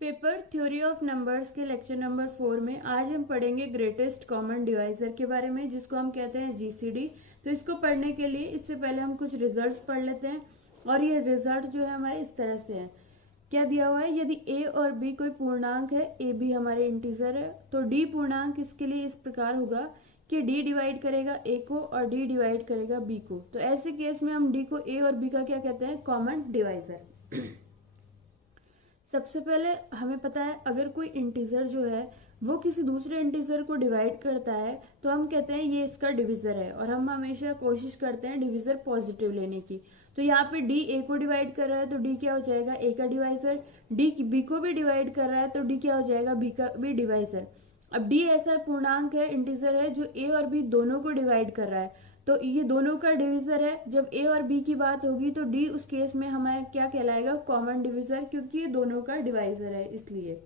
Paper theory of numbers के lecture number 4 में आज हम पढ़ेंगे ग्रेटेस्ट कॉमन डिवाइजर के बारे में, जिसको हम कहते हैं जीसीडी। तो इसको पढ़ने के लिए इससे पहले हम कुछ रिजल्ट्स पढ़ लेते हैं। और ये रिजल्ट जो है हमारे इस तरह से है। क्या दिया हुआ है, यदि a और b कोई पूर्णांक है, a b हमारे इंटीजर है, तो d पूर्णांक इसके लिए इस प्रकार होगा कि d डिवाइड करेगा a को और d डिवाइड करेगा b को। तो ऐसे केस में हम d को a और b का क्या कहते हैं, कॉमन डिवाइजर। सबसे पहले हमें पता है, अगर कोई इंटीजर जो है वो किसी दूसरे इंटीजर को डिवाइड करता है तो हम कहते हैं ये इसका डिविजर है, और हम हमेशा कोशिश करते हैं डिविजर पॉजिटिव लेने की। तो यहाँ पे डी ए को डिवाइड कर रहा है तो डी क्या हो जाएगा, ए का डिवाइजर। डी बी को भी डिवाइड कर रहा है तो डी क्या हो जाएगा, बी का भी डिवाइजर। अब डी ऐसा पूर्णांक है, इंटीजर है, जो ए और बी दोनों को डिवाइड कर रहा है, तो ये दोनों का डिविजर है। जब ए और बी की बात होगी तो डी उस केस में हमें क्या कहलाएगा, कॉमन डिविजर, क्योंकि ये दोनों का डिवाइजर है इसलिए।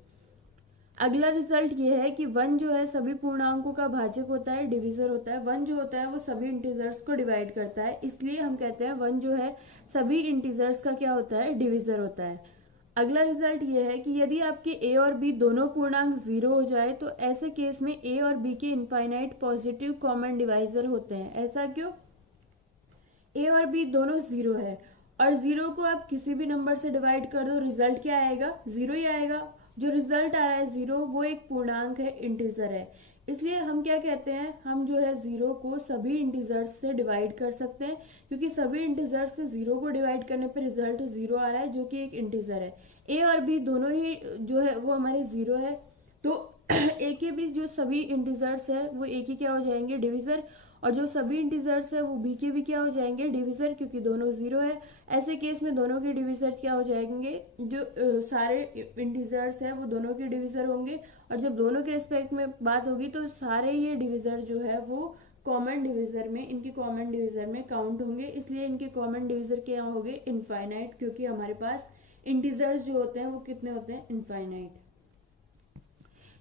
अगला रिजल्ट ये है कि वन जो है सभी पूर्णांकों का भाजक होता है, डिविजर होता है। वन जो होता है वो सभी इंटीजर्स को डिवाइड करता है, इसलिए हम कहते हैं वन जो है सभी इंटीजर्स का क्या होता है, डिविजर होता है। अगला रिजल्ट ये है कि यदि आपके ए और बी दोनों पूर्णांक 0 हो जाए तो ऐसे केस में ए और बी के इनफाइनाइट पॉजिटिव कॉमन डिवाइजर होते हैं। ऐसा क्यों, ए और बी दोनों 0 है, और 0 को आप किसी भी नंबर से डिवाइड कर दो, रिजल्ट क्या आएगा, 0 ही आएगा। जो रिजल्ट आ रहा है 0, वो एक पूर्णांक है, इंटीजर है। इसलिए हम क्या कहते हैं, हम जो है 0 को सभी इंटीजर्स से डिवाइड कर सकते हैं, क्योंकि सभी इंटीजर्स से 0 को डिवाइड करने पर रिजल्ट 0 आ रहा है, जो कि एक इंटीजर है। ए और बी दोनों ही जो है वो हमारे 0 है, तो ए के भी जो सभी इंटीजर्स है वो ए के क्या हो जाएंगे, डिविजर, और जो सभी इंटीजर्स है वो बी के भी क्या हो जाएंगे, डिविजर, क्योंकि दोनों 0 है। ऐसे केस में दोनों के डिविजर क्या हो जाएंगे, जो सारे इंटीजर्स है वो दोनों के डिविजर होंगे, और जब दोनों के रिस्पेक्ट में बात होगी तो सारे ये डिविजर जो है वो कॉमन डिविजर में, इनके कॉमन डिविजर में काउंट होंगे। इसलिए इनके कॉमन डिविजर क्या होंगे, इनफाइनाइट, क्योंकि हमारे पास इंटीजर्स जो होते हैं वो कितने होते हैं, इनफाइनाइट।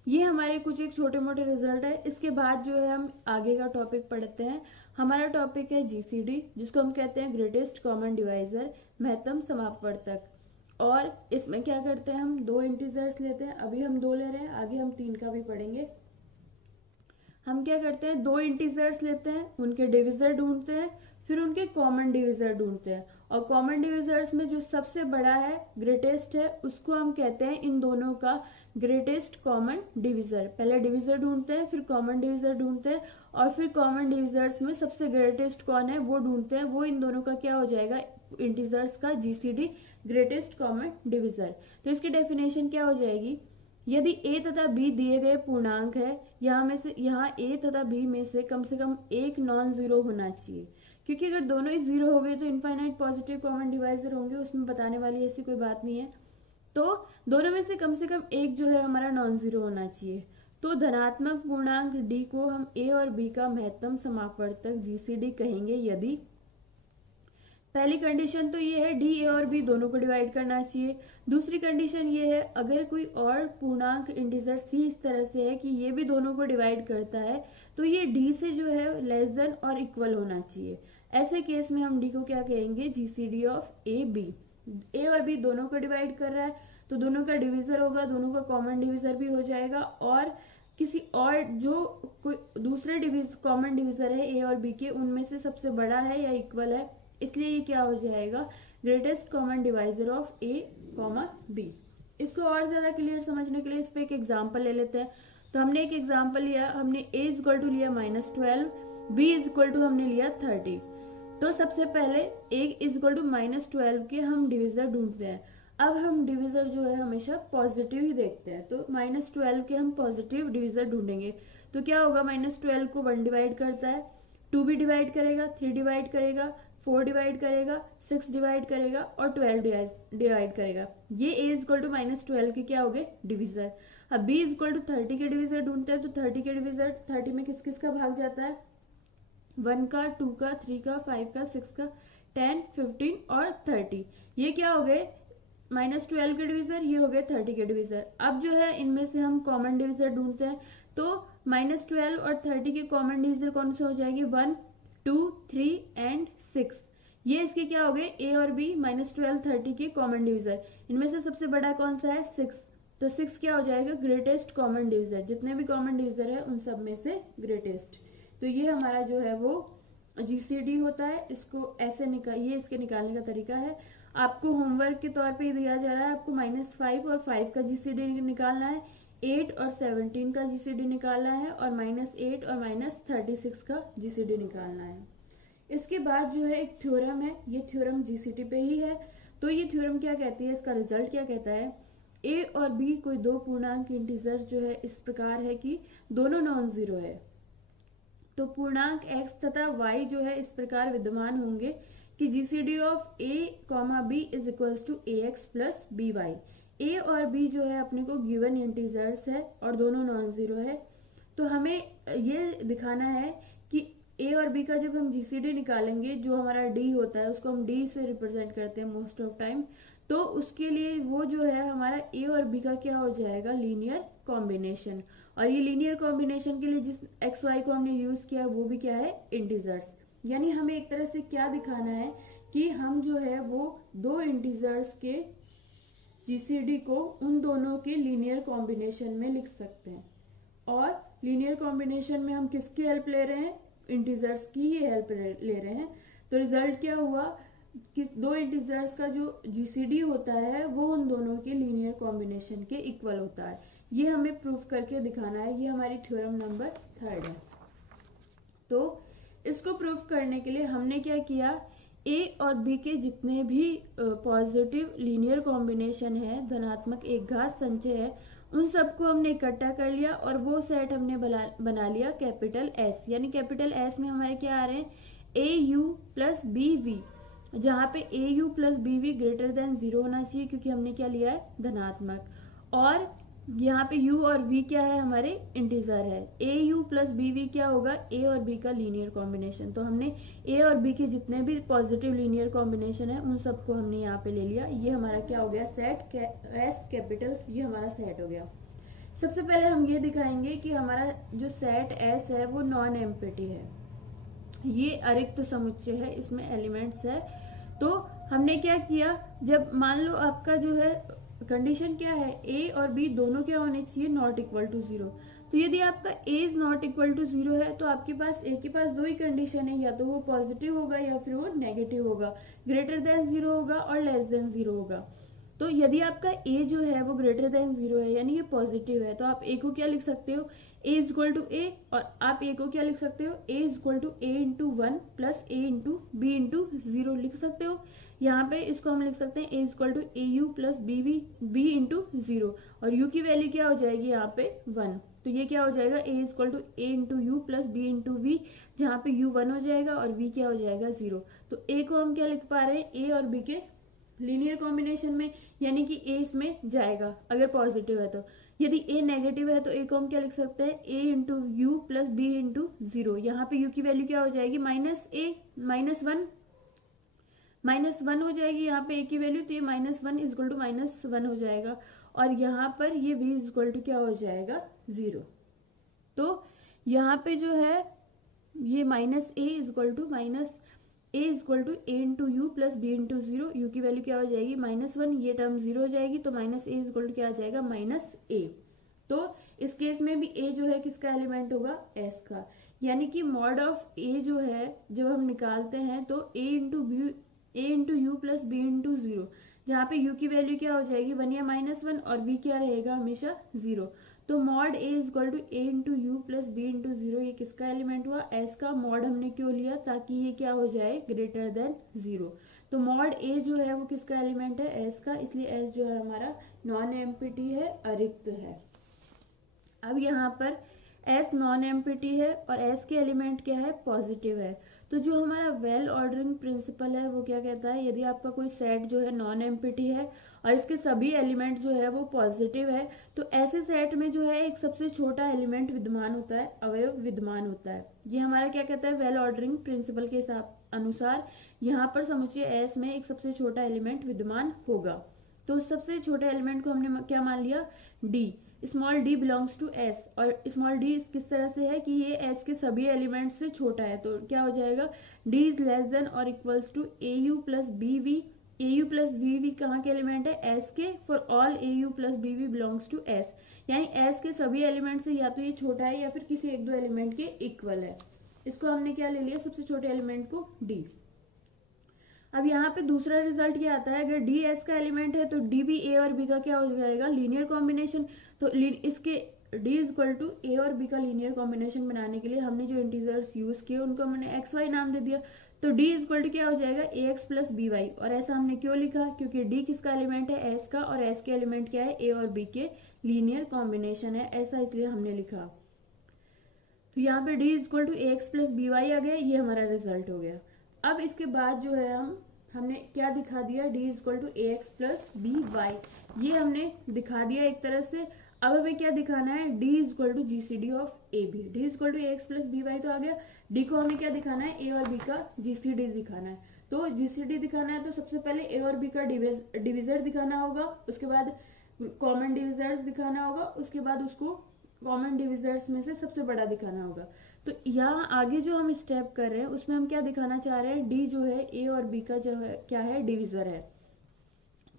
ये हमारे कुछ एक छोटे मोटे रिजल्ट है। इसके बाद जो है हम आगे का टॉपिक पढ़ते हैं। हमारा टॉपिक है जीसीडी, जिसको हम कहते हैं ग्रेटेस्ट कॉमन डिवाइजर, महत्तम समापवर्तक। और इसमें क्या करते हैं, हम दो इंटीजर्स लेते हैं, अभी हम 2 ले रहे हैं, आगे हम 3 का भी पढ़ेंगे। हम क्या करते हैं, दो इंटीजर्स लेते हैं, उनके डिविजर ढूंढते हैं, फिर उनके कॉमन डिविजर ढूंढते हैं, और कॉमन डिविजर्स में जो सबसे बड़ा है, ग्रेटेस्ट है, उसको हम कहते हैं इन दोनों का ग्रेटेस्ट कॉमन डिविजर। पहले डिविजर ढूंढते हैं, फिर कॉमन डिविजर ढूंढते हैं, और फिर कॉमन डिविजर्स में सबसे ग्रेटेस्ट कौन है वो ढूंढते हैं। वो इन दोनों का क्या हो जाएगा, इंटीजर्स का जीसीडी, ग्रेटेस्ट कॉमन डिविजर। तो इसकी डेफिनेशन क्या हो जाएगी, यदि a तथा b दिए गए पूर्णांक है, यहाँ a तथा b में से कम एक नॉन जीरो होना चाहिए, क्योंकि अगर दोनों ही 0 हो गए तो इनफाइनाइट पॉजिटिव कॉमन डिवाइजर होंगे, उसमें बताने वाली ऐसी कोई बात नहीं है। तो दोनों में से कम एक जो है हमारा नॉन जीरो होना चाहिए। तो धनात्मक पूर्णांक d को हम a और b का महत्तम समापवर्तक जीसीडी कहेंगे, यदि पहली कंडीशन तो ये है डी ए और बी दोनों को डिवाइड करना चाहिए। दूसरी कंडीशन ये है, अगर कोई और पूर्णांक इंटीजर सी इस तरह से है कि ये भी दोनों को डिवाइड करता है, तो ये डी से जो है लेस देन और इक्वल होना चाहिए। ऐसे केस में हम डी को क्या कहेंगे, जीसीडी ऑफ ए बी। ए और बी दोनों को डिवाइड कर रहा है तो दोनों का डिविजर होगा, दोनों का कॉमन डिविजर भी हो जाएगा, और किसी और जो कोई दूसरे कॉमन डिविजर है ए और बी के, उनमें से सबसे बड़ा है या इक्वल है, इसलिए ये क्या हो जाएगा, greatest common divisor of a comma b. इसको और ज्यादा क्लियर समझने के लिए इस पे एक एग्जांपल ले लेते हैं। तो हमने एक एग्जांपल लिया, हमने a इज इक्वल टू लिया -12, b इज इक्वल टू हमने लिया 30। तो सबसे पहले a इज इक्वल टू -12 के हम डिविजर ढूंढते हैं। अब हम डिविजर जो है हमेशा पॉजिटिव ही देखते हैं, तो -12 के हम पॉजिटिव डिविजर ढूंढेंगे। तो क्या होगा, -12 को 1 डिवाइड करता है, 2 भी डिवाइड करेगा, 3 डिवाइड करेगा, 4 डिवाइड करेगा, 6 डिवाइड करेगा, और 12 डिवाइड करेगा। ये a इज इक्वल टू -12 के क्या हो गए, डिविजर। अब b इज इक्वल टू 30 के डिविजर ढूंढते हैं, तो 30 के डिविजर 30 में किस किस का भाग जाता है, 1 का, 2 का, 3 का, 5 का, 6 का, 10, 15 और 30। ये क्या हो गए, -12 के डिविजर, ये हो गए 30 के डिविजर। अब जो है इनमें से हम कॉमन डिविजर ढूंढते हैं, तो -12 और 30 के कॉमन डिविजर कौन से हो जाएंगे, 1, 2, 3 एंड 6। ये इसके क्या हो गए, a और b, -12, 30 के कॉमन डिविजर। इनमें से सबसे बड़ा कौन सा है, 6। तो 6 क्या हो जाएगा, ग्रेटेस्ट कॉमन डिविजर, जितने भी कॉमन डिविजर है उन सब में से ग्रेटेस्ट। तो ये हमारा जो है वो जीसीडी होता है। इसको ऐसे ये इसके निकालने का तरीका है। आपको होमवर्क के तौर पे दिया जा रहा है, आपको -5 और 5 का जीसीडी निकालना है, 8 और 17 का जीसीडी निकालना है, और -8 और -36 का जीसीडी निकालना है। इसके बाद जो है एक थ्योरम है, ये थ्योरम जीसीडी पे ही है। तो ये थ्योरम क्या कहती है, इसका रिजल्ट क्या कहता है, ए और बी कोई दो पूर्णांक इंटीजर्स जो है इस प्रकार है कि दोनों नॉन जीरो है। तो पूर्णांक x तथा y जो है इस प्रकार विद्यमान होंगे कि GCD of a, b is equals to ax plus by। a और b जो है अपने को गिवन इंटीजर्स है और दोनों नॉन जीरो है। तो हमें ये दिखाना है कि a और b का जब हम जीसीडी निकालेंगे, जो हमारा d होता है उसको हम d से रिप्रेजेंट करते हैं मोस्ट ऑफ टाइम, तो उसके लिए वो जो है हमारा a और b का क्या हो जाएगा, लीनियर कॉम्बिनेशन। और ये लीनियर कॉम्बिनेशन के लिए जिस एक्स वाई को हमने यूज किया वो भी क्या है, इंटीजर्स। यानी हमें एक तरह से क्या दिखाना है कि हम जो है वो दो इंटीजर्स के जीसीडी को उन दोनों के लीनियर कॉम्बिनेशन में लिख सकते हैं। और लीनियर कॉम्बिनेशन में हम किसकी हेल्प ले रहे हैं, इंटीजर्स की ही हेल्प ले रहे हैं। तो रिजल्ट क्या हुआ कि दो इंटीजर्स का जो जीसीडी होता है वो उन दोनों के लीनियर कॉम्बिनेशन के इक्वल होता है। ये हमें प्रूफ करके दिखाना है। ये हमारी थ्योरम नंबर 3 है। तो इसको प्रूफ करने के लिए हमने क्या किया, ए और बी के जितने भी पॉजिटिव लीनियर कॉम्बिनेशन है, धनात्मक एक घात संचय है, उन सबको हमने इकट्ठा कर लिया और वो सेट हमने बना लिया कैपिटल एस। यानी कैपिटल एस में हमारे क्या आ रहे हैं, a u plus b v, जहाँ पे a u plus b v greater than 0 होना चाहिए क्योंकि हमने क्या लिया है, धनात्मक। और यहाँ पे u और v क्या है, हमारे इंटीजर है। ए यू प्लस बी वी क्या होगा, a और b का लीनियर कॉम्बिनेशन। तो हमने a और b के जितने भी पॉजिटिव लीनियर कॉम्बिनेशन है उन सबको हमने यहाँ पे ले लिया। ये हमारा क्या हो गया, सेट एस कैपिटल, ये हमारा सेट हो गया। सबसे पहले हम ये दिखाएंगे कि हमारा जो सेट एस है वो नॉन एम्प्टी है, ये अरिक्त समुच्चय है, इसमें एलिमेंट्स है। तो हमने क्या किया, जब मान लो आपका जो है कंडीशन क्या है, ए और बी दोनों क्या होने चाहिए, नॉट इक्वल टू 0। तो यदि आपका ए इज नॉट इक्वल टू 0 है तो आपके पास ए के पास दो ही कंडीशन है, या तो वो पॉजिटिव होगा या फिर वो नेगेटिव होगा, ग्रेटर देन 0 होगा और लेस देन 0 होगा। तो यदि आपका ए जो है वो ग्रेटर देन 0 है यानी ये पॉजिटिव है, तो आप ए को क्या लिख सकते हो, a is equal to a, और आप ए को क्या लिख सकते हो, a is equal to a into 1 plus a into b into 0 लिख सकते हो। यहाँ पे इसको हम लिख सकते हैं a is equal to a u plus b into 0, और यू की वैल्यू क्या हो जाएगी यहाँ पे 1। तो ये क्या हो जाएगा, a is equal to a into u plus b into v, जहाँ पे यू 1 हो जाएगा और वी क्या हो जाएगा 0। तो ए को हम क्या लिख पा रहे हैं, ए और बी के लीनियर कॉम्बिनेशन में, यानी कि ए इसमें जाएगा अगर पॉजिटिव है तो। यदि ए नेगेटिव है तो ए को हम क्या लिख सकते हैं, a into u plus b into 0। यहाँ पे यू की वैल्यू क्या हो जाएगी, -1 हो जाएगी यहाँ पे ए की वैल्यू, तो ये -1 इज इक्वल टू -1 हो जाएगा। और यहाँ पर ये v इज इक्वल टू क्या हो जाएगा 0। तो यहाँ पे जो है ये -a is equal to a into u plus b into 0, u की वैल्यू क्या हो जाएगी -1, ये टर्म 0 हो जाएगी, तो -a इज इक्वल टू क्या आ जाएगा, -a। तो इस केस में भी a जो है किसका एलिमेंट होगा, s का। यानी कि मॉड ऑफ a जो है जब हम निकालते हैं तो a into u plus b into 0, जहाँ पे u की वैल्यू क्या हो जाएगी 1 या -1, और v क्या रहेगा हमेशा 0। तो mod a is equal to a into u plus b into 0, ये किसका एलिमेंट हुआ, s का। मॉड हमने क्यों लिया, ताकि ये क्या हो जाए, ग्रेटर देन 0। तो मॉड a जो है वो किसका एलिमेंट है, s का, इसलिए s जो है हमारा नॉन एम्प्टी है, अरिक्त है। अब यहाँ पर s नॉन एम्प्टी है और s के एलिमेंट क्या है, पॉजिटिव है। तो जो हमारा वेल ऑर्डरिंग प्रिंसिपल है वो क्या कहता है, यदि आपका कोई सेट जो है नॉन एम्प्टी है और इसके सभी एलिमेंट जो है वो पॉजिटिव है, तो ऐसे सेट में जो है एक सबसे छोटा एलिमेंट विद्यमान होता है, अवयव विद्यमान होता है। ये हमारा क्या कहता है, वेल ऑर्डरिंग प्रिंसिपल के अनुसार यहाँ पर समुच्चय S में एक सबसे छोटा एलिमेंट विद्यमान होगा। तो सबसे छोटे एलिमेंट को हमने क्या मान लिया, D। Small d belongs to s, और स्मॉल d किस तरह से है कि ये s के सभी एलिमेंट्स से छोटा है, तो क्या हो जाएगा, d इज लेस देन और equals to a u plus b v a u plus b v कहाँ के एलिमेंट है, एस के, for all a u plus b v belongs to s, यानी एस के सभी एलिमेंट से या तो ये छोटा है या फिर किसी एक दो एलिमेंट के इक्वल है। इसको हमने क्या ले लिया, सबसे छोटे एलिमेंट को डी। अब यहाँ पे दूसरा रिजल्ट क्या आता है, अगर डी एस का एलिमेंट है तो डी भी ए और बी का क्या हो जाएगा, लीनियर कॉम्बिनेशन। तो इसके D is equal to a और बी का लीनियर कॉम्बिनेशन बनाने के लिए हमने जो इंटीजर्स यूज किए उनको हमने एक्स वाई नाम दे दिया। तो डी इज इक्वल टू क्या हो जाएगा, ए एक्स प्लस बी वाई। और ऐसा हमने क्यों लिखा, क्योंकि डी किसका एलिमेंट है, एस का, और एस के एलिमेंट क्या है, ए और बी के लीनियर कॉम्बिनेशन है, ऐसा इसलिए हमने लिखा। तो यहाँ पे d is equal to a x plus b y आ गया, ये हमारा रिजल्ट हो गया। अब इसके बाद जो है हमने क्या दिखा दिया, d is equal to a x plus b y, ये हमने दिखा दिया एक तरह से। अब हमें क्या दिखाना है, d is equal to GCD of a b. D is equal to a x plus b y तो आ गया, डी को हमें क्या दिखाना है, ए और बी का जीसीडी दिखाना है। तो जीसीडी दिखाना है तो सबसे पहले ए और बी का डिविजर दिखाना होगा, उसके बाद कॉमन डिविजर्स दिखाना होगा, उसके बाद उसको कॉमन डिविजर्स में से सबसे बड़ा दिखाना होगा। तो यहाँ आगे जो हम स्टेप कर रहे हैं उसमें हम क्या दिखाना चाह रहे हैं, डी जो है ए और बी का जो है क्या है, डिविजर है।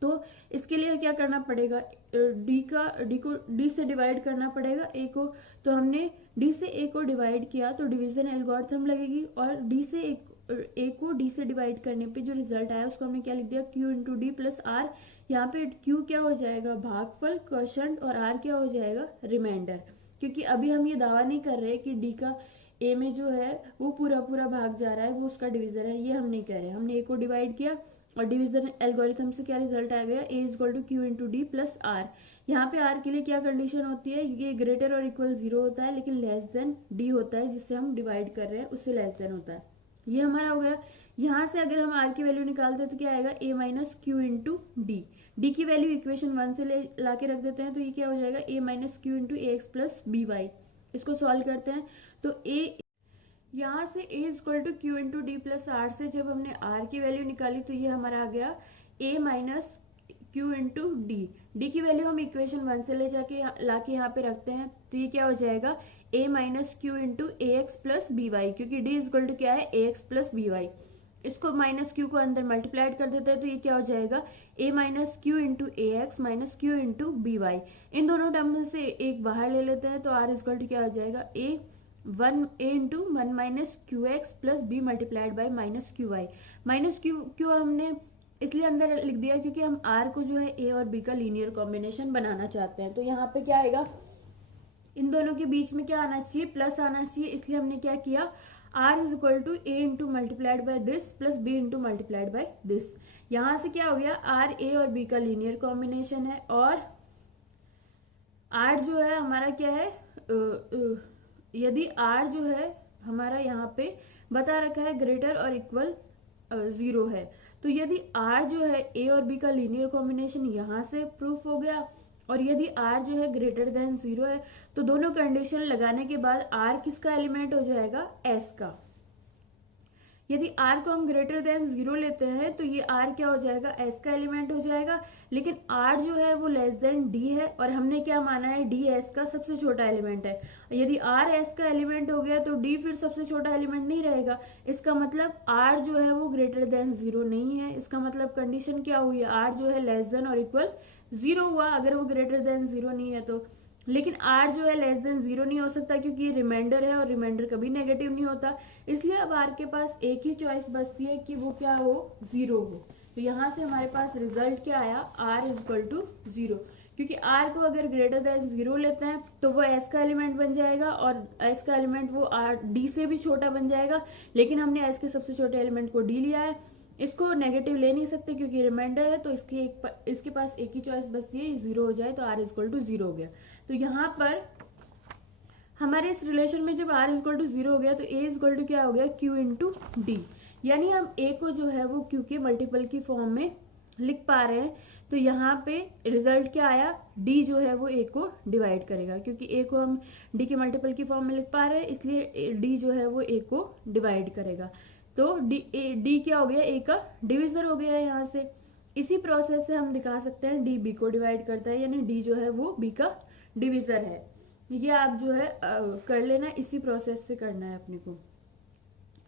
तो इसके लिए क्या करना पड़ेगा, डी को डी से डिवाइड करना पड़ेगा ए को। तो हमने डी से ए को डिवाइड किया तो डिवीजन एल्गोरिथम लगेगी, और डी से ए को डी से डिवाइड करने पे जो रिजल्ट आया उसको हमने क्या लिख दिया, q into d plus r. यहाँ पे क्यू क्या हो जाएगा, भागफल क्वोशंट, और आर क्या हो जाएगा, रिमाइंडर। क्योंकि अभी हम ये दावा नहीं कर रहे कि डी का ए में जो है वो पूरा पूरा भाग जा रहा है, वो उसका डिवीजर है, ये हम नहीं कह रहे। हमने ए को डिवाइड किया और डिवीजन एल्गोरिथम से क्या रिजल्ट आ गया, a is equal to q into d plus r. यहाँ पे आर के लिए क्या कंडीशन होती है, ये ग्रेटर और इक्वल 0 होता है, लेकिन लेस देन डी होता है, जिससे हम डिवाइड कर रहे हैं उससे लेस देन होता है। ये हमारा हो गया। यहाँ से अगर हम आर की वैल्यू निकालते हैं तो क्या आएगा, a minus q into d. D की वैल्यू इक्वेशन 1 से ला के रख देते हैं, तो ये क्या हो जाएगा, a minus q into a x plus b y. इसको सॉल्व करते हैं तो ए, यहाँ से a is equal to q into d plus r से जब हमने आर की वैल्यू निकाली तो ये हमारा आ गया a minus q into d. D की वैल्यू हम इक्वेशन 1 से ले जाके ला के यहाँ पे रखते हैं, तो ये क्या हो जाएगा, a minus q into a x plus b Y, क्योंकि डी इज इक्वल टू क्या है, ए एक्स प्लस बी वाई। इसको माइनस क्यू को अंदर मल्टीप्लाइड कर देते हैं तो ये क्या हो जाएगा, a minus q into a x minus q into b y. इन दोनों टर्म में से एक बाहर ले लेते हैं तो आर इज इक्वल टू क्या हो जाएगा, a into 1 minus q x plus b multiplied by minus q y. Minus q हमने इसलिए अंदर लिख दिया क्योंकि हम आर को जो है ए और बी का लीनियर कॉम्बिनेशन बनाना चाहते हैं। तो यहाँ पे क्या आएगा, इन दोनों के बीच में क्या आना चाहिए, प्लस आना चाहिए, इसलिए हमने क्या किया, r is equal to a into multiplied by this plus b into multiplied by this. यहाँ से क्या हो गया, आर ए और बी का लीनियर कॉम्बिनेशन है, और आर जो है हमारा क्या है, यदि आर जो है हमारा यहाँ पे बता रखा है ग्रेटर और इक्वल 0 है, तो यदि आर जो है ए और बी का लीनियर कॉम्बिनेशन यहाँ से प्रूफ हो गया, और यदि आर जो है ग्रेटर देन 0 है, तो दोनों कंडीशन लगाने के बाद आर किसका एलिमेंट हो जाएगा, एस का। यदि आर को हम ग्रेटर देन 0 लेते हैं तो ये आर क्या हो जाएगा, एस का एलिमेंट हो जाएगा। लेकिन आर जो है वो लेस देन डी है, और हमने क्या माना है, डी एस का सबसे छोटा एलिमेंट है। यदि आर एस का एलिमेंट हो गया तो डी फिर सबसे छोटा एलिमेंट नहीं रहेगा। इसका मतलब आर जो है वो ग्रेटर देन 0 नहीं है। इसका मतलब कंडीशन क्या हुई है, आर जो है लेस देन और इक्वल 0 हुआ, अगर वो ग्रेटर देन 0 नहीं है तो। लेकिन आर जो है लेस देन 0 नहीं हो सकता क्योंकि ये रिमाइंडर है, और रिमाइंडर कभी नेगेटिव नहीं होता। इसलिए अब आर के पास एक ही चॉइस बचती है कि वो क्या हो, 0 हो। तो यहाँ से हमारे पास रिजल्ट क्या आया, आर इज इक्वल टू 0। क्योंकि आर को अगर ग्रेटर देन 0 लेते हैं तो वो एस का एलिमेंट बन जाएगा, और एस का एलिमेंट वो आर डी से भी छोटा बन जाएगा। लेकिन हमने एस के सबसे छोटे एलिमेंट को डी लिया है, इसको नेगेटिव ले नहीं सकते क्योंकि रिमाइंडर है, तो इसके पास एक ही चॉइस बचती है, 0 हो जाए तो आर इज इक्वल टू 0 हो गया। तो यहाँ पर हमारे इस रिलेशन में जब आर इज इक्वल टू 0 हो गया तो ए इज इक्वल टू क्या हो गया, क्यू इंटू डी। यानी हम ए को जो है वो क्यू के मल्टीपल की फॉर्म में लिख पा रहे हैं। तो यहाँ पे रिजल्ट क्या आया, डी जो है वो ए को डिवाइड करेगा, क्योंकि ए को हम डी के मल्टीपल की फॉर्म में लिख पा रहे हैं, इसलिए डी जो है वो ए को डिवाइड करेगा। तो डी क्या हो गया, ए का डिविजर हो गया है यहाँ से। इसी प्रोसेस से हम दिखा सकते हैं डी बी को डिवाइड करता है, यानी डी जो है वो बी का डिविजर है। ये आप जो है कर लेना, इसी प्रोसेस से करना है अपने को।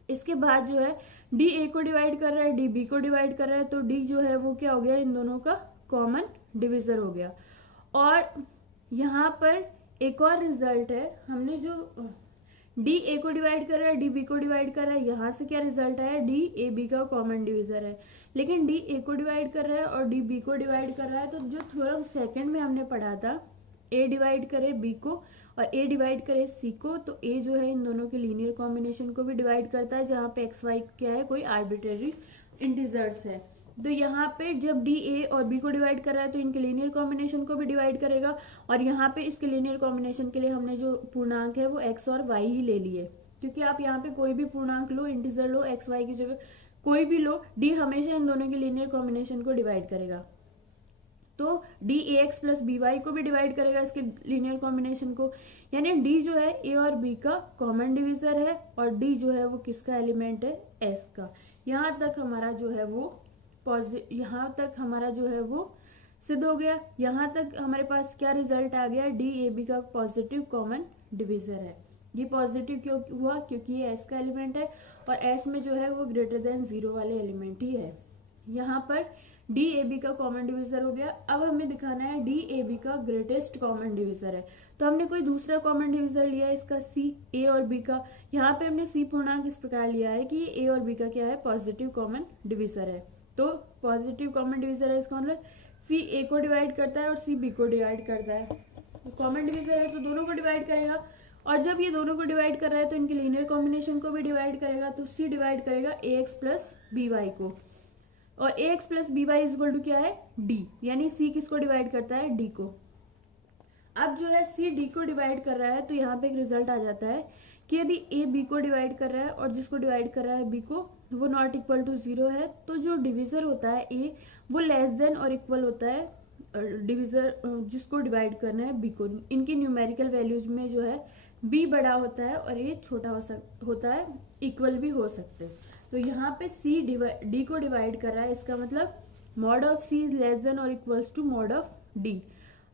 इसके बाद जो है डी ए को डिवाइड कर रहा है, डी बी को डिवाइड कर रहा है, तो डी जो है वो क्या हो गया, इन दोनों का कॉमन डिविजर हो गया। और यहाँ पर एक और रिजल्ट है, हमने जो डी ए को डिवाइड कर रहा है, डी बी को डिवाइड कर रहा है, यहाँ से क्या रिजल्ट आया, डी ए बी का कॉमन डिविजर है। लेकिन डी ए को डिवाइड कर रहा है और डी बी को डिवाइड कर रहा है, तो जो थ्योरम सेकंड में हमने पढ़ा था, ए डिवाइड करे बी को और ए डिवाइड करे सी को, तो ए जो है इन दोनों के लीनियर कॉम्बिनेशन को भी डिवाइड करता है, जहाँ पे एक्स वाई क्या है, कोई आर्बिट्रेरी इंटीजर्स है। तो यहाँ पे जब डी ए और बी को डिवाइड कर रहा है तो इनके लीनियर कॉम्बिनेशन को भी डिवाइड करेगा, और यहाँ पे इसके लीनियर कॉम्बिनेशन के लिए हमने जो पूर्णांक है वो एक्स और वाई ही ले लिए, क्योंकि आप यहाँ पे कोई भी पूर्णांक लो, इंटीजर लो, एक्स वाई की जगह कोई भी लो, डी हमेशा इन दोनों के लीनियर कॉम्बिनेशन को डिवाइड करेगा। तो d a x plus b y को भी डिवाइड करेगा इसके लीनियर कॉम्बिनेशन को, यानी डी जो है ए और बी का कॉमन डिविजर है, और डी जो है वो किसका एलिमेंट है, एस का। यहाँ तक हमारा जो है वो यहाँ तक हमारा जो है वो सिद्ध हो गया। यहाँ तक हमारे पास क्या रिजल्ट आ गया, डी ए बी का पॉजिटिव कॉमन डिविजर है। ये पॉजिटिव क्यों हुआ, क्योंकि ये एस का एलिमेंट है, और एस में जो है वो ग्रेटर देन 0 वाले एलिमेंट ही है। यहाँ पर डी ए बी का कॉमन डिविजर हो गया। अब हमें दिखाना है डी ए बी का ग्रेटेस्ट कॉमन डिविजर है, तो हमने कोई दूसरा कॉमन डिविजर लिया है इसका सी, ए और बी का। यहाँ पे हमने सी पूर्णांक इस प्रकार लिया है कि ए और बी का क्या है, पॉजिटिव कॉमन डिविजर है। तो पॉजिटिव कॉमन डिविजर है, इसका मतलब सी ए को डिवाइड करता है और सी बी को डिवाइड करता है। कॉमन डिविजर है तो दोनों को डिवाइड करेगा, और जब ये दोनों को डिवाइड कर रहा है तो इनके लीनियर कॉम्बिनेशन को भी डिवाइड करेगा। तो सी डिवाइड करेगा a x plus b y को, और a x plus b y is equal to क्या है, डी, यानी सी किसको डिवाइड करता है, डी को। अब जो है सी डी को डिवाइड कर रहा है, तो यहाँ पे एक रिजल्ट आ जाता है कि यदि ए बी को डिवाइड कर रहा है और जिसको डिवाइड कर रहा है बी को, वो नॉट इक्वल टू 0 है, तो जो डिविजर होता है ए वो लेस देन और इक्वल होता है डिविजर जिसको डिवाइड करना है बी को। इनकी न्यूमेरिकल वैल्यूज में जो है बी बड़ा होता है और ए छोटा होता है, इक्वल भी हो सकते हैं। तो यहाँ पे सी डी को डिवाइड कर रहा है, इसका मतलब mod of c is less than और equals to mod of d.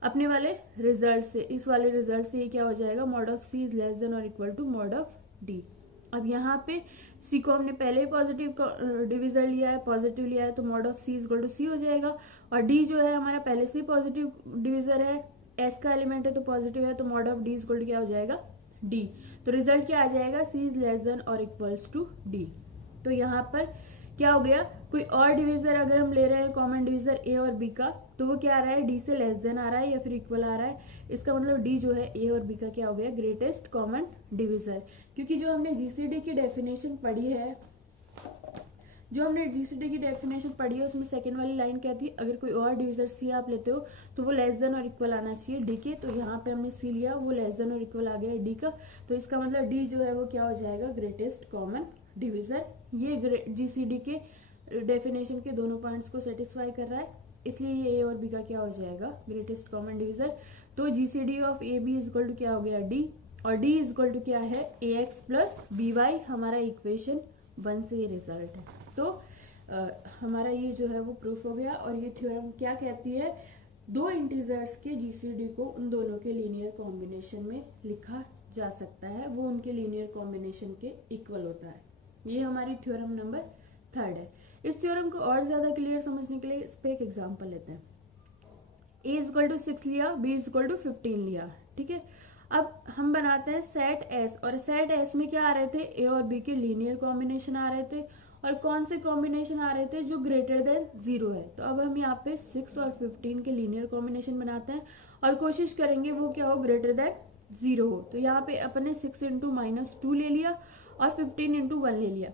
अपने वाले रिजल्ट से, इस वाले रिजल्ट से ये क्या हो जाएगा, mod of c is less than और equal to mod of d. अब यहाँ पे सी को हमने पहले ही पॉजिटिव डिविजर लिया है, पॉजिटिव लिया है, तो mod of c is equal to c हो जाएगा। और डी जो है हमारा पहले से ही पॉजिटिव डिविजर है, एस का एलिमेंट है तो पॉजिटिव है, तो mod of d is equal to क्या हो जाएगा, डी। तो रिजल्ट क्या आ जाएगा, सी इज लेस देन और इक्वल्स टू डी। तो यहाँ पर क्या हो गया, कोई और डिविजर अगर हम ले रहे हैं कॉमन डिविजर ए और बी का, तो वो क्या आ रहा है, डी से लेस देन आ रहा है या फिर इक्वल आ रहा है। इसका मतलब डी जो है ए और बी का क्या हो गया, ग्रेटेस्ट कॉमन डिविजर। क्योंकि जो हमने जीसीडी की डेफिनेशन पढ़ी है, उसमें सेकंड वाली लाइन कहती है अगर कोई और डिविजर सी आप लेते हो तो वो लेस देन और इक्वल आना चाहिए डी के। तो यहाँ पे हमने सी लिया, वो लेस देन और इक्वल आ गया डी का, तो इसका मतलब डी जो है वो क्या हो जाएगा, ग्रेटेस्ट कॉमन डिविजर। ये जीसीडी के डेफिनेशन के दोनों पॉइंट्स को सेटिस्फाई कर रहा है, इसलिए ये ए और बी का क्या हो जाएगा, ग्रेटेस्ट कॉमन डिविजर। तो GCD of a b is equal to क्या हो गया, डी, और डी इज इक्वल टू क्या है, ए एक्स प्लस बी वाई। हमारा इक्वेशन 1 से ये रिजल्ट है। तो हमारा ये जो है वो प्रूफ हो गया। और ये थ्योरम क्या कहती है, दो इंटीजर्स के जीसीडी को उन दोनों के लीनियर कॉम्बिनेशन में लिखा जा सकता है, वो उनके लीनियर कॉम्बिनेशन के इक्वल होता है। ये हमारी थ्योरम नंबर 3 है। इस थ्योरम को और ज्यादा क्लियर समझने के लिए इस पे एक एग्जांपल लेते हैं। a इज इक्वल टू 6 लिया, b इज इक्वल टू 15 लिया, ठीक है। अब हम बनाते हैं सेट S, और सेट S में क्या आ रहे थे, a और b के लीनियर कॉम्बिनेशन आ रहे थे, और कौन से कॉम्बिनेशन आ रहे थे, जो ग्रेटर देन 0 है। तो अब हम यहाँ पे 6 और 15 के लीनियर कॉम्बिनेशन बनाते हैं और कोशिश करेंगे वो क्या हो, ग्रेटर देन 0 हो। तो यहाँ पे अपने 6 इंटू -2 ले लिया और 15 इंटू 1 ले लिया,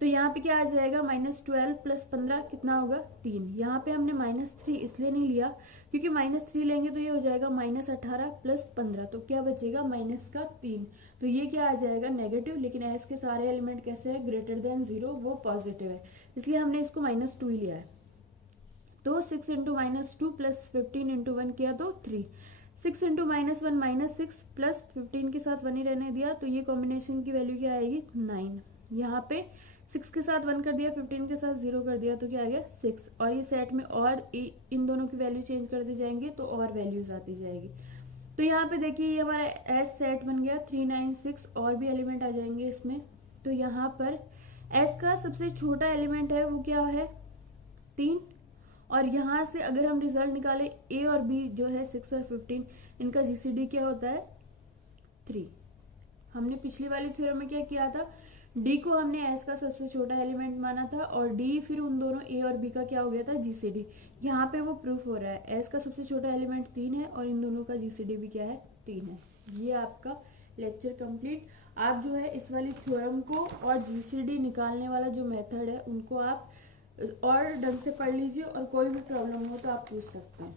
तो यहाँ पे क्या आ जाएगा, -12 प्लस 15 कितना होगा, 3। यहाँ पे हमने -3 इसलिए नहीं लिया क्योंकि -3 लेंगे तो ये हो जाएगा -18 प्लस 15, तो क्या बचेगा, -3। तो ये क्या आ जाएगा, नेगेटिव। लेकिन एस के सारे एलिमेंट कैसे है, ग्रेटर देन 0, वो पॉजिटिव है, इसलिए हमने इसको -2 ही लिया है। तो 6 इंटू -2 प्लस 15 इंटू 1 किया तो 3। 6 इंटू -1 -6 प्लस 15 के साथ 1 ही रहने दिया, तो ये कॉम्बिनेशन की वैल्यू क्या आएगी, 9। यहाँ पे 6 के साथ 1 कर दिया, 15 के साथ 0 कर दिया, तो क्या आ गया 6। और ये सेट में और इन दोनों की वैल्यू चेंज करते जाएंगे तो और वैल्यूज आती जाएगी। तो यहाँ पे देखिए ये हमारा एस सेट बन गया 3 9 6, और भी एलिमेंट आ जाएंगे इसमें तो यहाँ पर एस का सबसे छोटा एलिमेंट है वो क्या है 3, और यहाँ से अगर हम रिजल्ट निकाले ए और बी जो है 6 और 15, इनका जीसीडी क्या होता है 3। हमने पिछली वाली थ्योरम में क्या किया था, डी को हमने एस का सबसे छोटा एलिमेंट माना था और डी फिर उन दोनों ए और बी का क्या हो गया था जीसीडी। यहाँ पे वो प्रूफ हो रहा है, एस का सबसे छोटा एलिमेंट 3 है और इन दोनों का जीसीडी भी क्या है 3 है। ये आपका लेक्चर कंप्लीट। आप जो है इस वाली थ्योरम को और जीसीडी निकालने वाला जो मेथड है उनको आप और ढंग से पढ़ लीजिए, और कोई भी प्रॉब्लम हो तो आप पूछ सकते हैं।